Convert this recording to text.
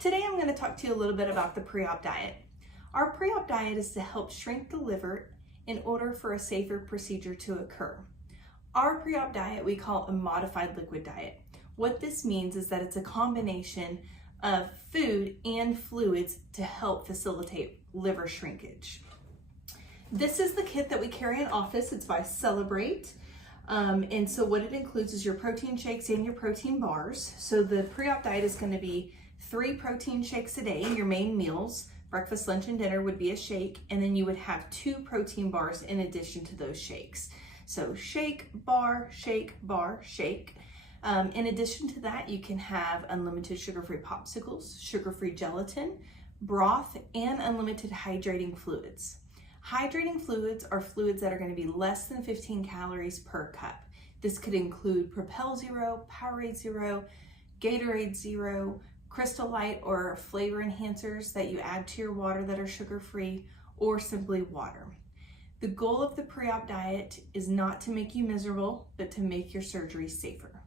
Today I'm going to talk to you a little bit about the pre-op diet. Our pre-op diet is to help shrink the liver in order for a safer procedure to occur. Our pre-op diet we call a modified liquid diet. What this means is that it's a combination of food and fluids to help facilitate liver shrinkage. This is the kit that we carry in office. It's by Celebrate. And so what it includes is your protein shakes and your protein bars. So the pre-op diet is going to be 3 protein shakes a day, your main meals. Breakfast, lunch, and dinner would be a shake, and then you would have 2 protein bars in addition to those shakes. So shake, bar, shake, bar, shake. In addition to that, you can have unlimited sugar-free popsicles, sugar-free gelatin, broth, and unlimited hydrating fluids. Hydrating fluids are fluids that are going to be less than 15 calories per cup. This could include Propel Zero, Powerade Zero, Gatorade Zero, Crystal Light or flavor enhancers that you add to your water that are sugar-free, or simply water. The goal of the pre-op diet is not to make you miserable, but to make your surgery safer.